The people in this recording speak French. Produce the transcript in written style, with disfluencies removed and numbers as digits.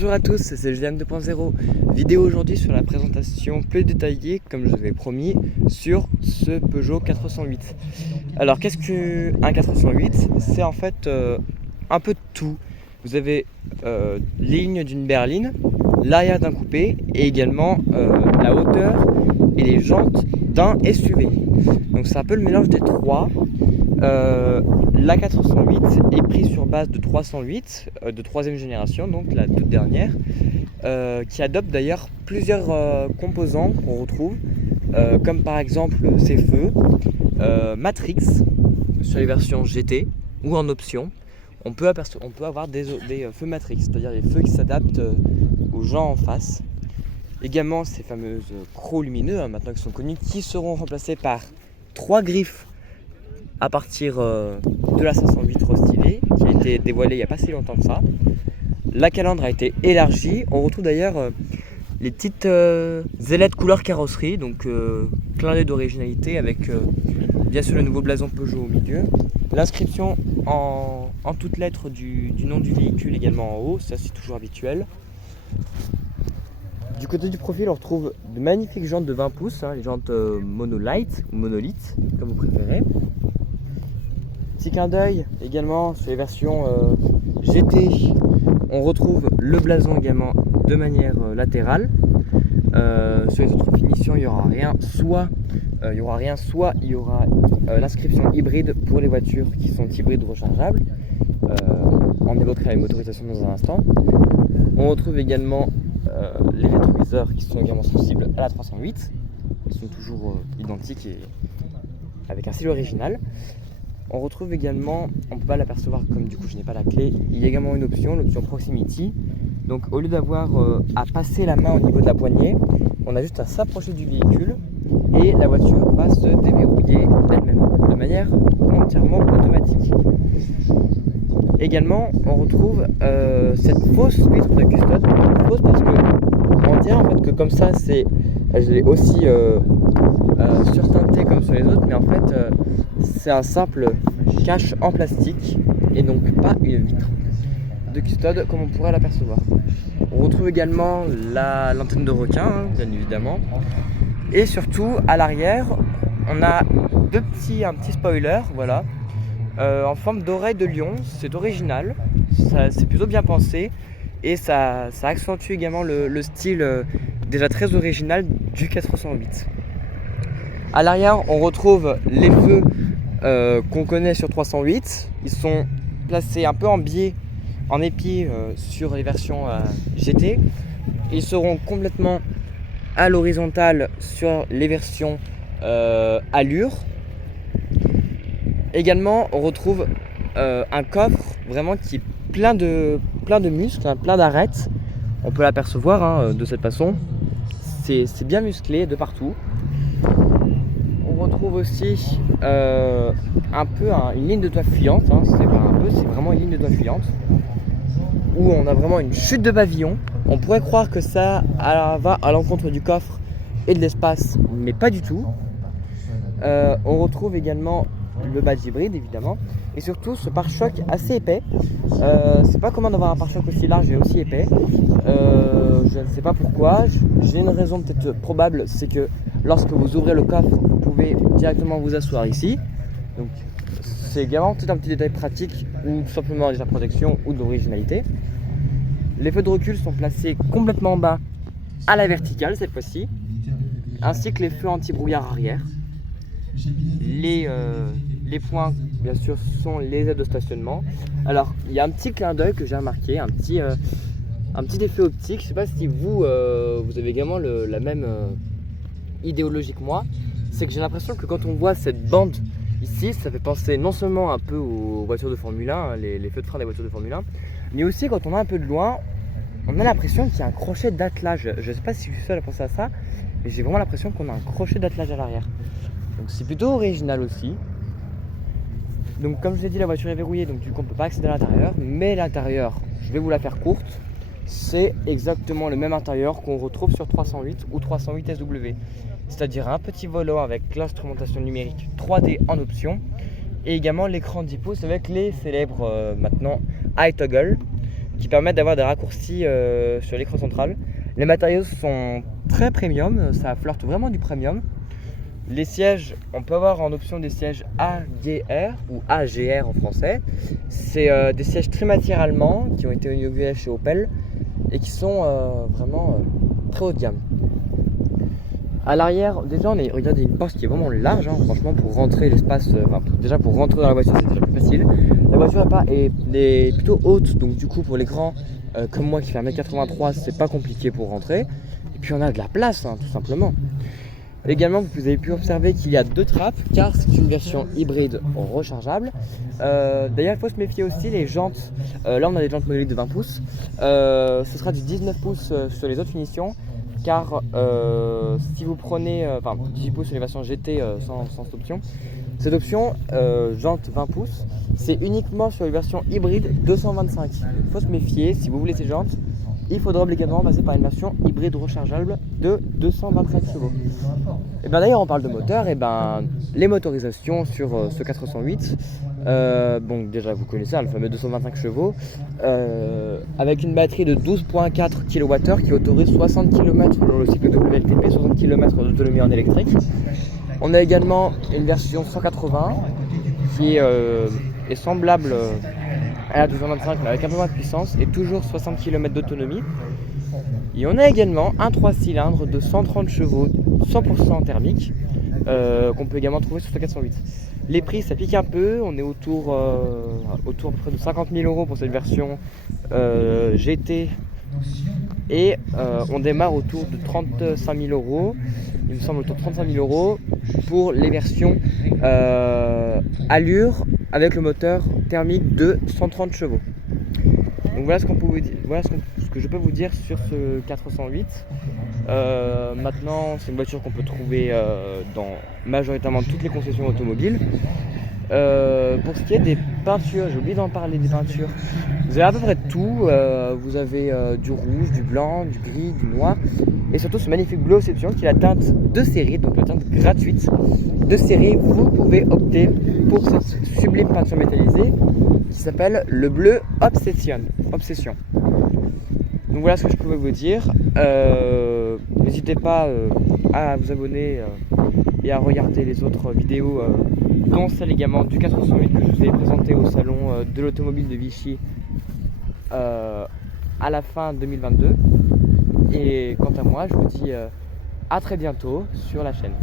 Bonjour à tous, c'est Julien 2.0. Vidéo aujourd'hui sur la présentation plus détaillée, comme je vous avais promis, sur ce Peugeot 408. Alors qu'est-ce qu'un 408? C'est en fait un peu de tout. Vous avez les lignes d'une berline, l'arrière d'un coupé et également la hauteur et les jantes d'un SUV. Donc c'est un peu le mélange des trois. La 408 est prise sur base de 308 de troisième génération, donc la toute dernière, qui adopte d'ailleurs plusieurs composants qu'on retrouve, comme par exemple ces feux Matrix sur les versions GT ou en option. On peut avoir des feux Matrix, c'est-à-dire des feux qui s'adaptent aux gens en face. Également ces fameuses crocs lumineux, maintenant qui sont connus, qui seront remplacés par 3 griffes à partir de la 508 restylée, qui a été dévoilée il n'y a pas si longtemps que ça. La calandre a été élargie. On retrouve d'ailleurs les petites ailettes couleur carrosserie, donc plein d'œil d'originalité avec bien sûr le nouveau blason Peugeot au milieu. L'inscription en toutes lettres du nom du véhicule également en haut, ça c'est toujours habituel. Du côté du profil, on retrouve de magnifiques jantes de 20 pouces, les jantes monolite ou monolithe, comme vous préférez. Petit clin d'œil également sur les versions GT, on retrouve le blason également de manière latérale. Sur les autres finitions, il n'y aura rien, soit il y aura l'inscription hybride pour les voitures qui sont hybrides rechargeables. On évoquera les motorisations dans un instant. On retrouve également les rétroviseurs qui sont également sensibles à la 308. Ils sont toujours identiques et avec un style original. On retrouve également, on ne peut pas l'apercevoir comme du coup je n'ai pas la clé, il y a également une option, l'option Proximity. Donc au lieu d'avoir à passer la main au niveau de la poignée, on a juste à s'approcher du véhicule et la voiture va se déverrouiller d'elle-même de manière entièrement automatique. Également, on retrouve cette fausse vitre de custode, fausse parce que on dirait en fait que comme ça je l'ai aussi surteinté comme sur les autres, mais en fait c'est un simple cache en plastique et donc pas une vitre de custode comme on pourrait l'apercevoir. On retrouve également l'antenne de requin, bien évidemment, et surtout à l'arrière on a un petit spoiler, voilà, en forme d'oreille de lion. C'est original, c'est plutôt bien pensé et ça accentue également le style déjà très original du 408. À l'arrière, on retrouve les feux qu'on connaît sur 308. Ils sont placés un peu en biais, en épi sur les versions GT. Ils seront complètement à l'horizontale sur les versions Allure. Également, on retrouve un coffre vraiment qui est plein de muscles, plein d'arêtes. On peut l'apercevoir de cette façon. C'est bien musclé de partout. On retrouve aussi une ligne de toit fuyante, c'est vraiment une ligne de toit fuyante où on a vraiment une chute de pavillon. On pourrait croire que ça va à l'encontre du coffre et de l'espace, mais pas du tout. On retrouve également le badge hybride évidemment et surtout ce pare-choc assez épais. C'est pas commun d'avoir un pare-choc aussi large et aussi épais. Je ne sais pas pourquoi. J'ai une raison peut-être probable, c'est que lorsque vous ouvrez le coffre, vous pouvez directement vous asseoir ici. Donc c'est également tout un petit détail pratique ou tout simplement de la protection ou de l'originalité. Les feux de recul sont placés complètement en bas à la verticale cette fois-ci, ainsi que les feux anti-brouillard arrière. Les points bien sûr sont les aides de stationnement. Alors il y a un petit clin d'œil que j'ai remarqué, un petit effet optique. Je ne sais pas si vous avez également la même idéologie que moi. C'est que j'ai l'impression que quand on voit cette bande ici, ça fait penser non seulement un peu aux voitures de Formule 1, les feux de frein des voitures de Formule 1, mais aussi quand on est un peu de loin, on a l'impression qu'il y a un crochet d'attelage. Je ne sais pas si je suis seul à penser à ça, mais j'ai vraiment l'impression qu'on a un crochet d'attelage à l'arrière. Donc c'est plutôt original aussi. Donc comme je l'ai dit, la voiture est verrouillée, donc du coup on ne peut pas accéder à l'intérieur. Mais l'intérieur, je vais vous la faire courte, c'est exactement le même intérieur qu'on retrouve sur 308 ou 308 SW. C'est-à-dire un petit volant avec l'instrumentation numérique 3D en option. Et également l'écran 10 pouces avec les célèbres maintenant iToggle. qui permettent d'avoir des raccourcis sur l'écran central. Les matériaux sont très premium, ça flirte vraiment du premium. Les sièges, on peut avoir en option des sièges AGR ou AGR en français. C'est des sièges Trimatière allemands qui ont été inaugurés chez Opel et qui sont vraiment très haut de gamme. À l'arrière, déjà regardez, une porte qui est vraiment large, franchement pour rentrer l'espace, déjà pour rentrer dans la voiture c'est déjà plus facile. La voiture est plutôt haute, donc du coup pour les grands comme moi qui fait 1m83 c'est pas compliqué pour rentrer. Et puis on a de la place tout simplement. Également vous avez pu observer qu'il y a 2 trappes car c'est une version hybride rechargeable. D'ailleurs il faut se méfier aussi les jantes, là on a des jantes monolithes de 20 pouces, ce sera du 19 pouces sur les autres finitions. Car si vous prenez 18 pouces sur les versions GT sans cette option jante 20 pouces, c'est uniquement sur les versions hybrides 225. Il faut se méfier, si vous voulez ces jantes, il faudra obligatoirement passer par une version hybride rechargeable de 225 chevaux. Et bien d'ailleurs on parle de moteur, et ben les motorisations sur ce 408, bon déjà vous connaissez le fameux 225 chevaux, avec une batterie de 12,4 kWh qui autorise 60 km dans le cycle WLTP, 60 km d'autonomie en électrique. On a également une version 180 qui est semblable à la 225 mais avec un peu moins de puissance et toujours 60 km d'autonomie. Et on a également un 3 cylindres de 130 chevaux 100% thermique qu'on peut également trouver sur ce 408. Les prix ça pique un peu, on est autour à peu près de 50 000 € pour cette version GT et on démarre autour de 35 000 €, il me semble autour de 35 000 € pour les versions allure avec le moteur thermique de 130 chevaux. Donc voilà ce que je peux vous dire sur ce 408. Maintenant c'est une voiture qu'on peut trouver dans majoritairement toutes les concessions automobiles. Pour ce qui est des peintures, j'ai oublié d'en parler des peintures. Vous avez à peu près tout, vous avez du rouge, du blanc, du gris, du noir et surtout ce magnifique bleu Obsession qui est la teinte de série, donc la teinte gratuite de série. Vous pouvez opter pour cette sublime peinture métallisée qui s'appelle le bleu Obsession. Donc voilà ce que je pouvais vous dire. N'hésitez pas à vous abonner et à regarder les autres vidéos dont celle également du 408 que je vous ai présenté au salon de l'automobile de Vichy à la fin 2022. Et quant à moi, je vous dis à très bientôt sur la chaîne.